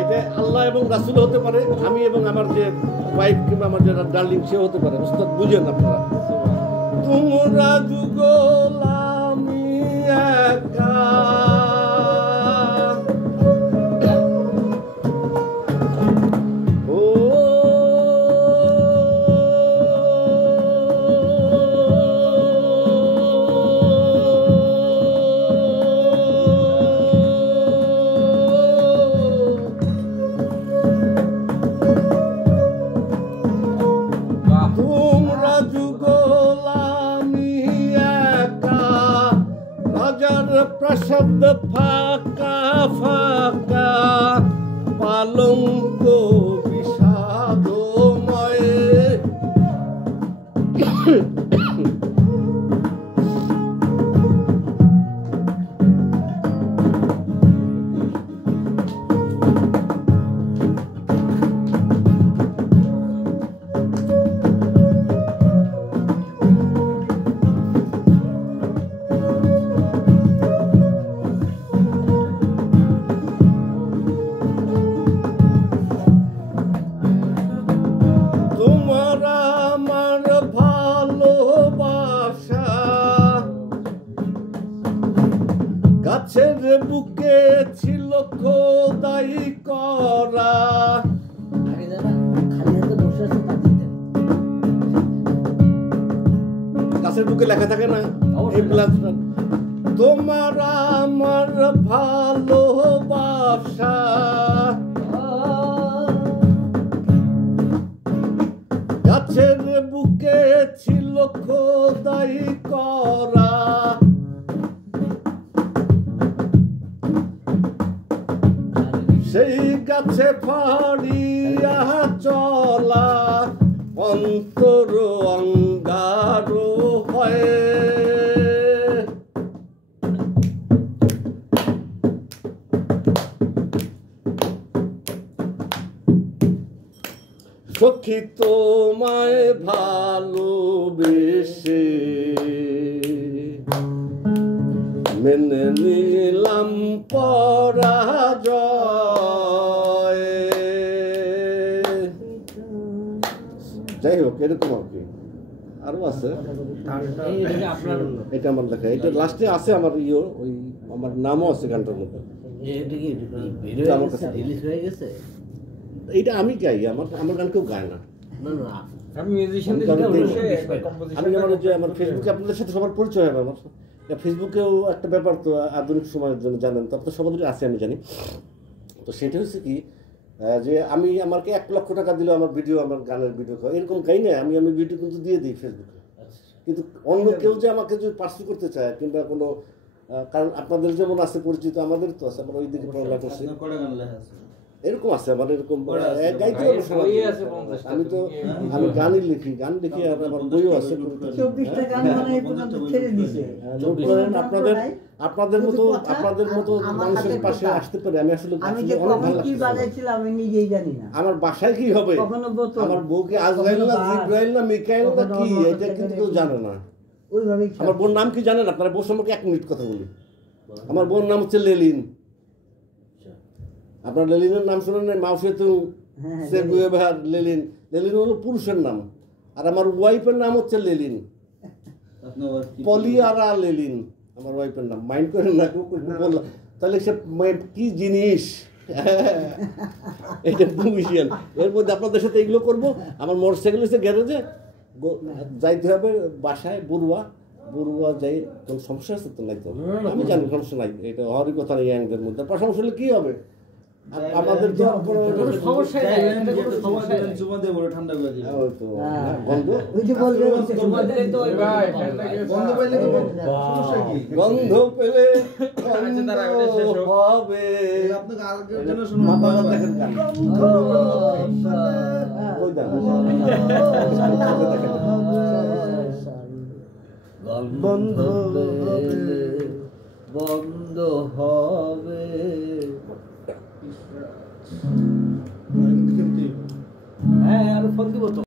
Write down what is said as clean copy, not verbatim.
এটা আল্লাহ এবং রাসূল হতে পারে, আমি এবং আমার যে ওয়াইফ কিংবা আমার যে ডার্লিং সে হতে পারে। উস্তাদ বুঝেন আপনারা, তোমরা যুগল আমি একা, প্রশব্দ ফাঁকা ফাঁকা পালঙ্ক বিষাদময়, গাছের বুকে ছিল খোদাই করা, গাছের বুকে লেখা থাকে না এই প্লাসটা, তোমার আমার ভালোবাসা, গাছের বুকে ছিল খোদাই করা, সেই গাছে ফাড়িয়া চলা অন্তর অঙ্গার হয়, সখী তোমায় ভালোবেসে মেনে নিলাম পরাজয়। যাই হোক, এরকম আর কি আরো আছে, এটা আমার লেখা, এটা লাস্টে আছে আমার ওই আমার নামও আছে গানটার মধ্যে। এইটা আমি গাই, আমার গান কেউ গায় না। আমি আমার যে আমার ফেসবুকে আপনাদের সাথে সবার পরিচয় হবে, আমার ফেসবুকেও একটা ব্যাপার তো আধুনিক সময়ের জন্য জানেন তো, আপনার সবাই আছে আমি জানি। তো সেটা হচ্ছে কি যে আমি আমাকে 1 লক্ষ টাকা দিলেও আমার ভিডিও, আমার গানের ভিডিও এরকম গাই না আমি, ভিডিও কিন্তু দিয়ে দিই ফেসবুকে। কিন্তু অন্য কেউ যে আমাকে যদি পার্সু করতে চায় কিংবা কোনো, কারণ আপনাদের যেমন আছে পরিচিত, আমাদের তো আছে, আমরা ওই দিকে পড়াশোনা করছি, এরকম আছে আমার, এরকম গাইতে আমি তো আমি গানই লিখি, গান লিখি, আর আমার বইও আছে। আপনাদের মতো মানুষের পাশে আসতে পারে আমি আসলে আমার বাসায় কি হবে, আমার বউকে আজরাইল না জিব্রাইল না মিকাইল না কি, এটা কিন্তু কেউ জানে না। আমার বোন নাম কি জানেন আপনারা? বউ সম্পর্কে 1 মিনিট কথা বলি। আমার বোন নাম হচ্ছে লেলিন। আপনার লেলিনের নাম শুনেন নাই? মাউসেতু সেগুয়েভার লেলিন। লেলিন হলো পুরুষের নাম, আর আমার ওয়াইফের নাম হচ্ছে লেলিন, পলিয়ারা লেলিন আমার ওয়াইফের নাম। মাইন্ড করেন না বললাম, তাহলে সে কি জিনিস এটা বুঝিয়েন। এর মধ্যে আপনাদের সাথে এগুলো করবো। আমার মোটরসাইকেল হচ্ছে গ্যারেজে, যাইতে হবে বাসায়, বড়ুয়া যাই। কোনো সমস্যা আছে তো? নাই তো, আমি জানি সমস্যা নাই, এটা হওয়ারই কথা নেই ইয়াংদের মধ্যে। সমস্যা হলে কী হবে? আমাদের তো সমস্যা নাই, ঠান্ডা করে দিই তো গন্ধ গন্ধ পেলে হবে। আপনাকে আরেকজনের জন্য শুনুন, মাথা দেখেন গান ওই দেখেন বন্ধ বন্ধ হবে। হ্যাঁ, আর ফোন দিব তো।